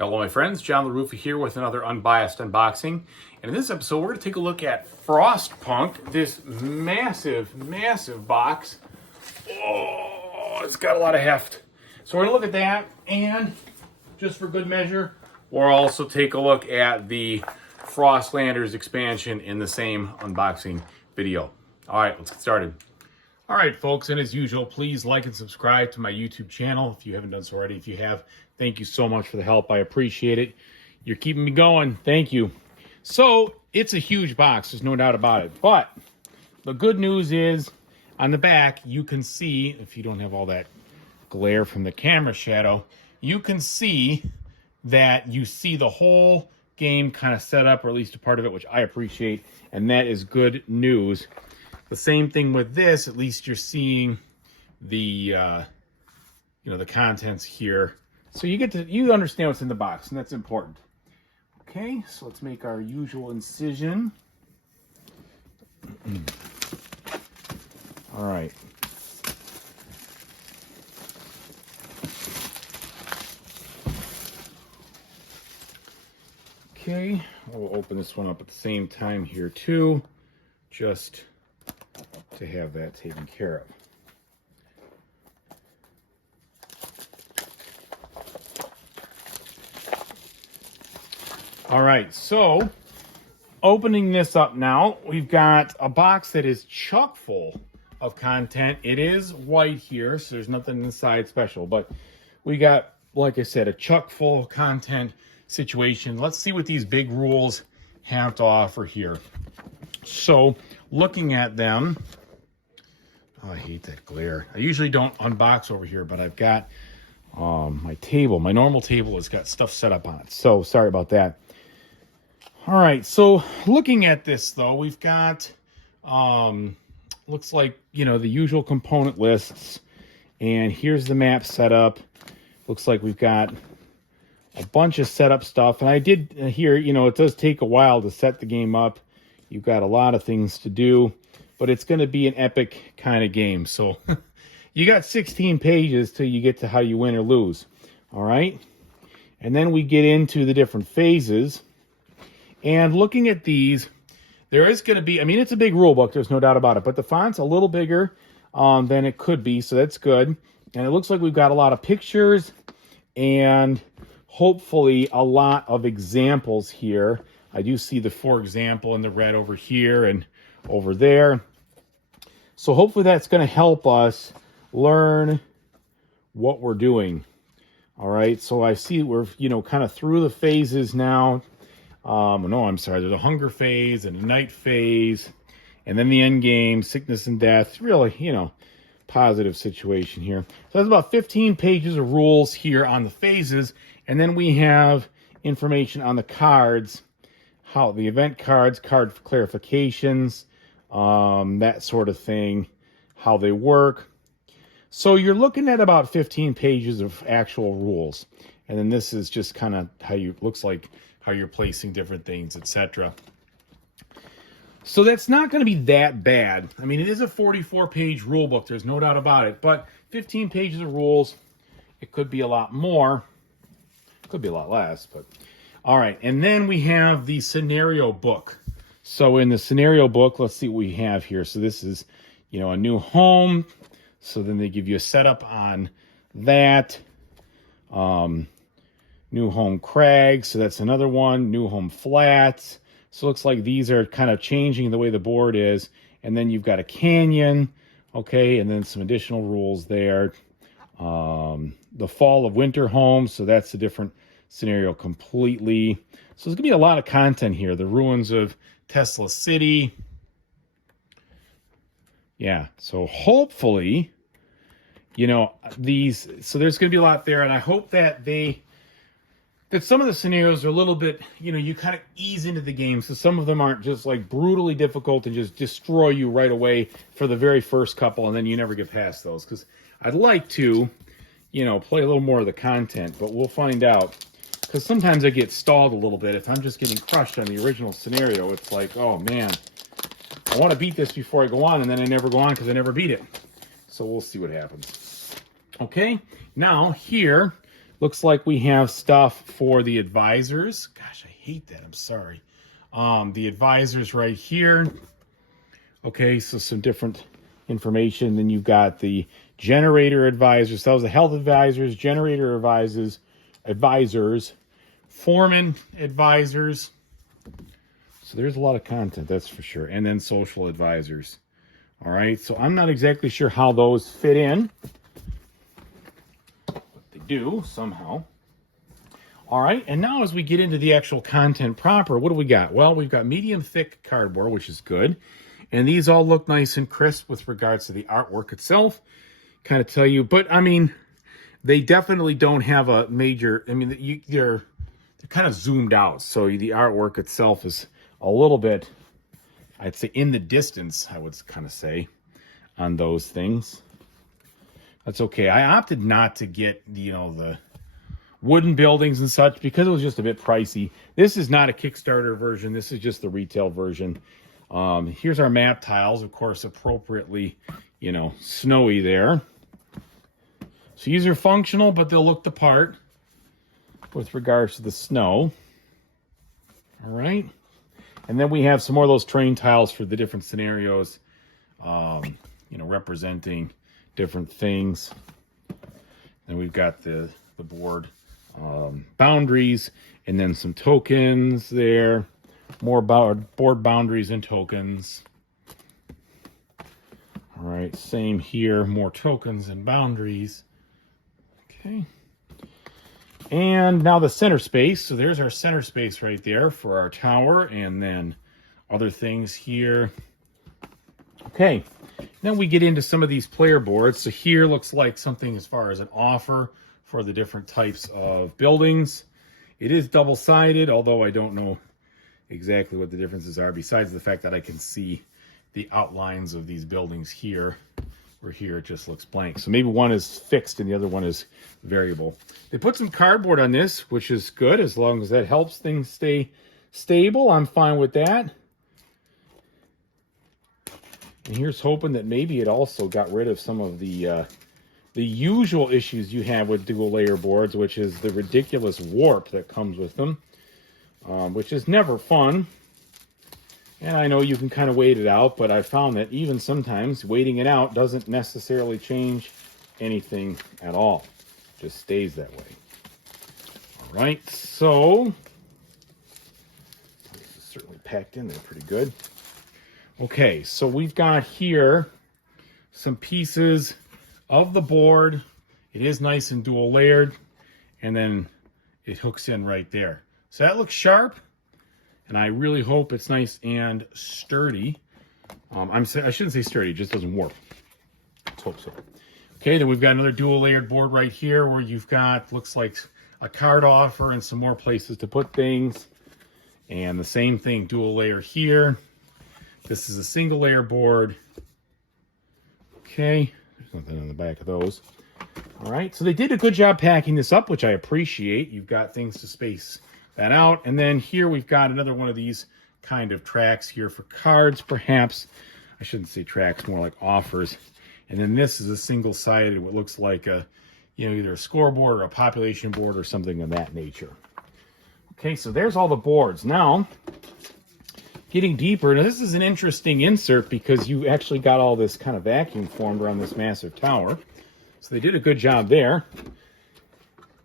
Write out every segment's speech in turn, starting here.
Hello my friends, John LaRuffa here with another Unbiased unboxing. And in this episode, we're going to take a look at Frostpunk, this massive, massive box. Oh, it's got a lot of heft. So we're going to look at that, and just for good measure, we'll also take a look at the Frostlanders Expansion in the same unboxing video. All right, let's get started. All right, folks, and as usual, please like and subscribe to my YouTube channel if you haven't done so already. If you have, thank you so much for the help. I appreciate it. You're keeping me going. Thank you. So, it's a huge box. There's no doubt about it. But the good news is, on the back, you can see, if you don't have all that glare from the camera shadow, you can see that you see the whole game kind of set up, or at least a part of it, which I appreciate, and that is good news. The same thing with this, at least you're seeing the, the contents here. So you understand what's in the box, and that's important. Okay, so let's make our usual incision. All right. Okay, we'll open this one up at the same time here too, just to have that taken care of. All right, so opening this up now, we've got a box that is chock full of content. It is white here, so there's nothing inside special, but we got, like I said, a chock full of content situation. Let's see what these big rules have to offer here. So looking at them, oh, I hate that glare. I usually don't unbox over here, but I've got my table. My normal table has got stuff set up on it, so sorry about that. All right, so looking at this, though, we've got, looks like, the usual component lists, and here's the map setup. Looks like we've got a bunch of setup stuff, and I did here, it does take a while to set the game up. You've got a lot of things to do, but it's going to be an epic kind of game. So you got 16 pages till you get to how you win or lose. All right. And then we get into the different phases. And looking at these, there is going to be, it's a big rule book. There's no doubt about it. But the font's a little bigger than it could be. So that's good. And it looks like we've got a lot of pictures and hopefully a lot of examples here. I do see the for example in the red over here and over there. So hopefully that's going to help us learn what we're doing. All right, so I see we're, kind of through the phases now. No, I'm sorry. There's a hunger phase and a night phase, and then the end game, sickness and death. Really, positive situation here. So that's about 15 pages of rules here on the phases, and then we have information on the cards, how the event cards, card clarifications, that sort of thing, how they work. So you're looking at about 15 pages of actual rules. And then this is just kind of looks like how you're placing different things, etc. So that's not going to be that bad. It is a 44-page rule book. There's no doubt about it. But 15 pages of rules, it could be a lot more. Could be a lot less, but all right. And then we have the scenario book. So in the scenario book, let's see what we have here. So this is, a new home. So then they give you a setup on that. New home crags. So that's another one. New home flats. So it looks like these are kind of changing the way the board is. And then you've got a canyon. Okay. And then some additional rules there. The fall of winter homes. So that's a different scenario completely. So there's going to be a lot of content here. The ruins of Tesla City. Yeah, so hopefully, so there's going to be a lot there, and I hope that that some of the scenarios are a little bit, you kind of ease into the game, so some of them aren't just like brutally difficult and just destroy you right away for the very first couple, and then you never get past those, because I'd like to, play a little more of the content, but we'll find out. Because sometimes I get stalled a little bit. If I'm just getting crushed on the original scenario, it's like, oh man, I want to beat this before I go on, and then I never go on because I never beat it. So we'll see what happens. Okay, now here Looks like we have stuff for the advisors. Gosh, I hate that. I'm sorry. The advisors right here. Okay, so some different information. Then you've got the generator advisors, those are the health advisors, generator advisors, foreman advisors. So there's a lot of content, that's for sure. And then social advisors. All right, so I'm not exactly sure how those fit in, but they do somehow. All right, and now as we get into the actual content proper, what do we got? Well, we've got medium thick cardboard, which is good. And these all look nice and crisp with regards to the artwork itself. Kind of tell you, but I mean, they definitely don't have a major, I mean, they're kind of zoomed out. So the artwork itself is a little bit, I'd say, in the distance, I would kind of say, on those things. That's okay. I opted not to get, the wooden buildings and such because it was just a bit pricey. This is not a Kickstarter version. This is just the retail version. Here's our map tiles, of course, appropriately, snowy there. So these are functional, but they'll look the part with regards to the snow. All right. And then we have some more of those terrain tiles for the different scenarios, representing different things. Then we've got the board boundaries, and then some tokens there. More about board boundaries and tokens. All right, same here. More tokens and boundaries. Okay. And now the center space. So there's our center space right there for our tower, and then other things here. Okay. Then we get into some of these player boards. So here looks like something as far as an offer for the different types of buildings. It is double-sided, although I don't know exactly what the differences are, besides the fact that I can see the outlines of these buildings here, where here it just looks blank. So maybe one is fixed and the other one is variable. They put some cardboard on this, which is good, as long as that helps things stay stable. I'm fine with that. And here's hoping that maybe it also got rid of some of the usual issues you have with dual layer boards, which is the ridiculous warp that comes with them. Which is never fun. And I know you can kind of wait it out, but I found that even sometimes waiting it out doesn't necessarily change anything at all. It just stays that way. All right, so this is certainly packed in there pretty good. Okay, so we've got here some pieces of the board. It is nice and dual layered, and then it hooks in right there. So that looks sharp, and I really hope it's nice and sturdy. I shouldn't say sturdy, it just doesn't warp. Let's hope so. Okay, then we've got another dual layered board right here where you've got, looks like a card offer and some more places to put things. And the same thing, dual layer here. This is a single layer board. Okay, there's nothing on the back of those. All right, so they did a good job packing this up, which I appreciate. You've got things to space that out. And then here we've got another one of these kind of tracks here for cards, perhaps. I shouldn't say tracks, more like offers. And then this is a single-sided, what looks like a, either a scoreboard or a population board or something of that nature. Okay, so there's all the boards. Now, getting deeper, now this is an interesting insert because you actually got all this kind of vacuum formed around this massive tower. So they did a good job there.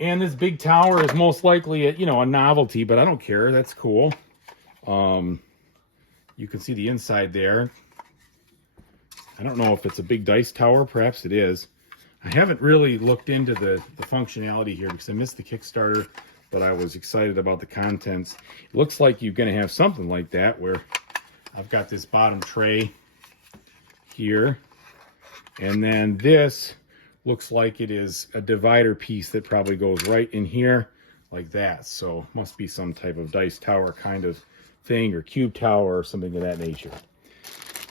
And this big tower is most likely a novelty, but I don't care. That's cool. You can see the inside there. I don't know if it's a big dice tower. Perhaps it is. I haven't really looked into the functionality here because I missed the Kickstarter, but I was excited about the contents. It looks like you're going to have something like that where I've got this bottom tray here. And then this looks like it is a divider piece that probably goes right in here like that. So must be some type of dice tower kind of thing, or cube tower or something of that nature.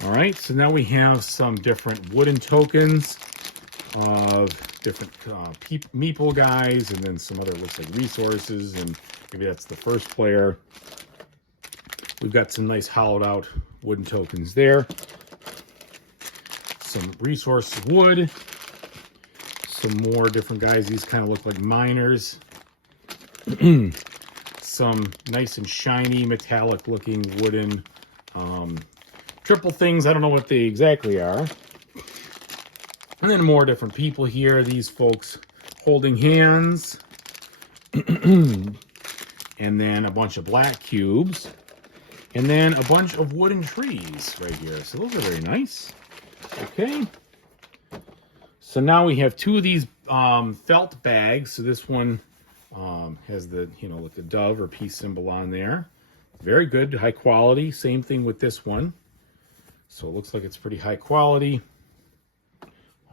All right, so now we have some different wooden tokens of different meeple guys, and then some other, looks like resources, and maybe that's the first player. We've got some nice hollowed out wooden tokens there. Some resource wood. some more different guys. These kind of look like miners. Some nice and shiny metallic looking wooden triple things. I don't know what they exactly are. And then more different people here. These folks holding hands. And then a bunch of black cubes. And then a bunch of wooden trees right here. So those are very nice. Okay. So now we have two of these felt bags. So this one has the, like the dove or peace symbol on there. Very good, high quality. Same thing with this one. So it looks like it's pretty high quality.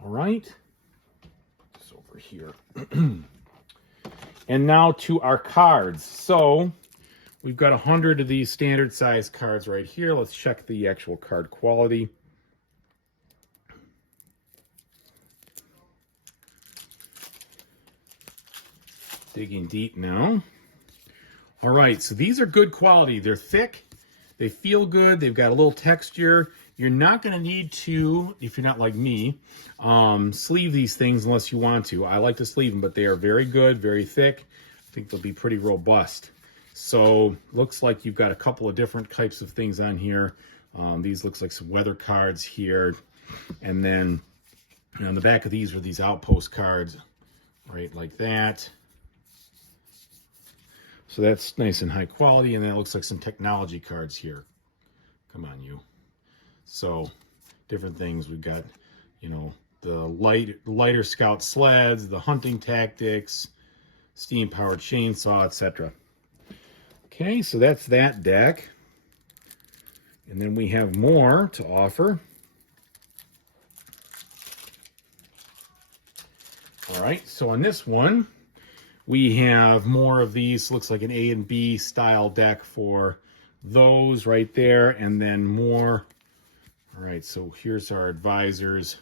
All right. It's over here. And now to our cards. So we've got 100 of these standard size cards right here. Let's check the actual card quality. Digging deep now. All right, so these are good quality. They're thick. They feel good. They've got a little texture. You're not going to need to, if you're not like me, sleeve these things unless you want to. I like to sleeve them, but they are very good, very thick. I think they'll be pretty robust. So looks like you've got a couple of different types of things on here. These looks like some weather cards here. And then on the back of these are these outpost cards, right, like that. So that's nice and high quality. And then it looks like some technology cards here. Come on, you. So different things. We've got, the lighter scout sleds, the hunting tactics, steam-powered chainsaw, etc. Okay, so that's that deck. And then we have more to offer. All right, so on this one, we have more of these. Looks like an A and B style deck for those right there. And then more. All right, so here's our advisors.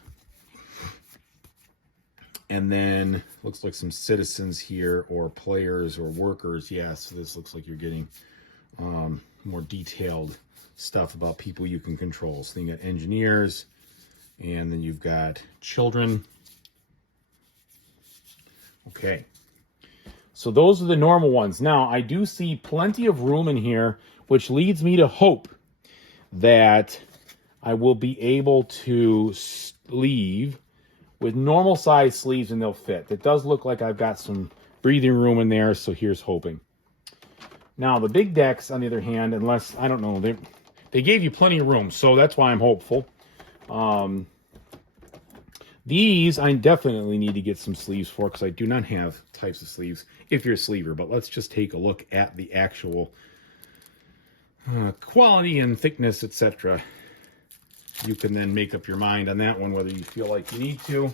And then looks like some citizens here or players or workers. Yeah, so this looks like you're getting more detailed stuff about people you can control. So you got engineers, and then you've got children. Okay. So those are the normal ones. Now, I do see plenty of room in here, which leads me to hope that I will be able to sleeve with normal size sleeves and they'll fit. It does look like I've got some breathing room in there, so here's hoping. Now, the big decks, on the other hand, unless, I don't know, they gave you plenty of room, so that's why I'm hopeful. These I definitely need to get some sleeves for because I do not have types of sleeves if you're a sleever. But let's just take a look at the actual quality and thickness, etc. You can then make up your mind on that one, whether you feel like you need to.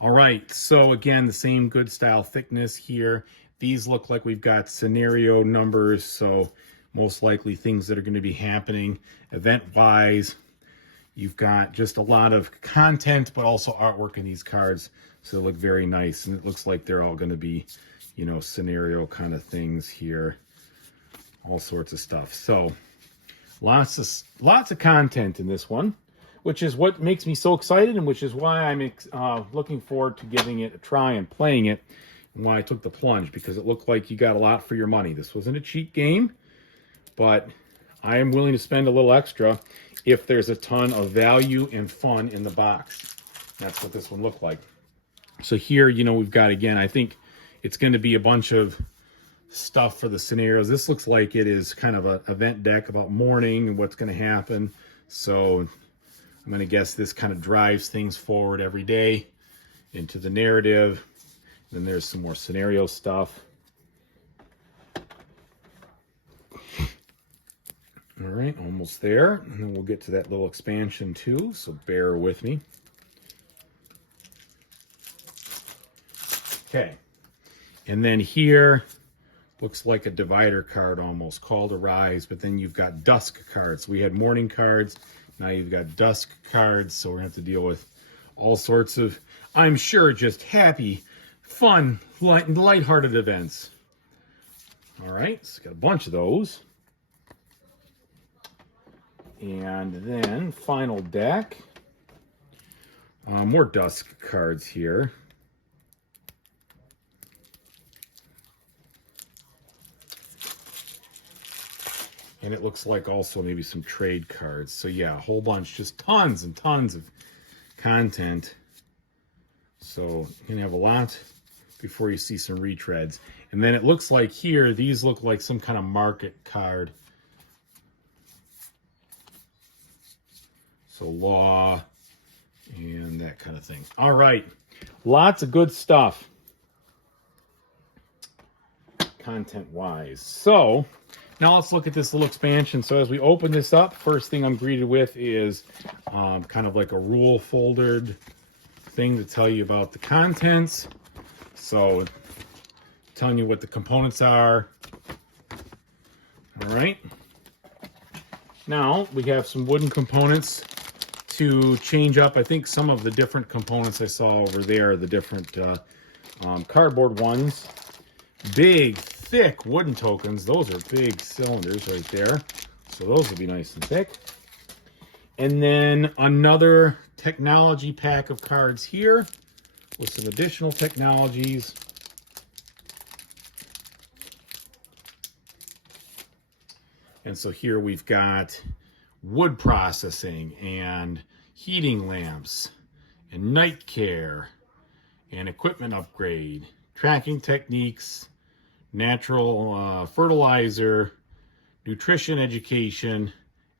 All right, so again, the same good style thickness here. These look like we've got scenario numbers, so most likely things that are going to be happening event-wise. You've got just a lot of content, but also artwork in these cards. So they look very nice. And it looks like they're all going to be, scenario kind of things here. All sorts of stuff. So lots of content in this one, which is what makes me so excited and which is why I'm looking forward to giving it a try and playing it. And why I took the plunge, because it looked like you got a lot for your money. This wasn't a cheap game, but I am willing to spend a little extra if there's a ton of value and fun in the box. That's what this one looked like. So here, we've got, again, I think it's going to be a bunch of stuff for the scenarios. This looks like it is kind of an event deck about morning and what's going to happen. So I'm going to guess this kind of drives things forward every day into the narrative. Then there's some more scenario stuff. All right, almost there. And then we'll get to that little expansion too, so bear with me. Okay. And then here, looks like a divider card almost, called Arise, but then you've got dusk cards. We had morning cards, now you've got dusk cards, so we're going to have to deal with all sorts of, I'm sure, just happy, fun, lighthearted events. All right, so got a bunch of those. And then final deck. More dusk cards here. And it looks like also maybe some trade cards. So yeah, a whole bunch, just tons and tons of content. So you're gonna have a lot before you see some retreads. And then it looks like here, these look like some kind of market card. So law and that kind of thing. All right, lots of good stuff content-wise. So now let's look at this little expansion. So as we open this up, first thing I'm greeted with is kind of like a rule foldered thing to tell you about the contents. So telling you what the components are. All right. Now we have some wooden components to change up. I think some of the different components I saw over there, the different cardboard ones. Big, thick wooden tokens. Those are big cylinders right there. So those will be nice and thick. And then another technology pack of cards here with some additional technologies. And so here we've got wood processing and heating lamps and night care and equipment upgrade, tracking techniques, natural fertilizer, nutrition education,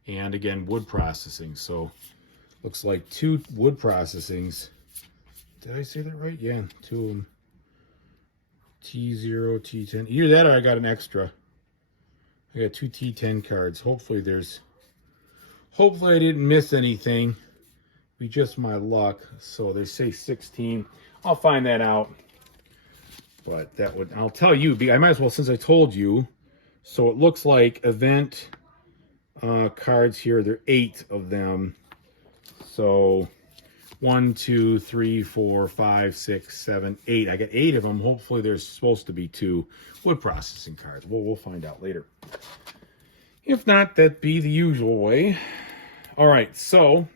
and again, wood processing. So looks like 2 wood processings. Did I say that right? Yeah, 2 of them. T0, T10. Either that or I got an extra. I got 2 T10 cards. Hopefully I didn't miss anything. Be just my luck. So they say 16. I'll find that out. But that would, I'll tell you, I might as well, since I told you. So it looks like event cards here. There are 8 of them. So 1, 2, 3, 4, 5, 6, 7, 8. I got 8 of them. Hopefully there's supposed to be 2 wood processing cards. We'll find out later. If not, that'd be the usual way. All right, so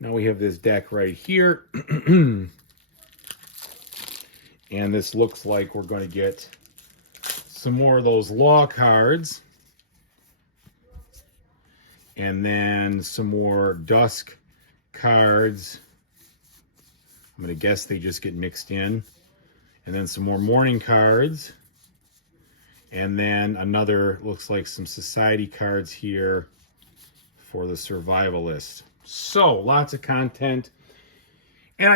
now we have this deck right here. And this looks like we're going to get some more of those law cards. And then some more dusk cards. I'm going to guess they just get mixed in. And then some more morning cards. And then another, looks like some society cards here for the survivalist. So lots of content. And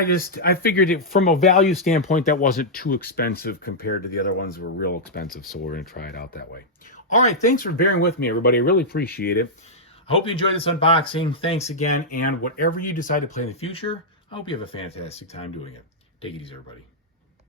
I figured it from a value standpoint, that wasn't too expensive compared to the other ones that were real expensive. So we're going to try it out that way. All right. Thanks for bearing with me, everybody. I really appreciate it. I hope you enjoyed this unboxing. Thanks again. And whatever you decide to play in the future, I hope you have a fantastic time doing it. Take it easy, everybody.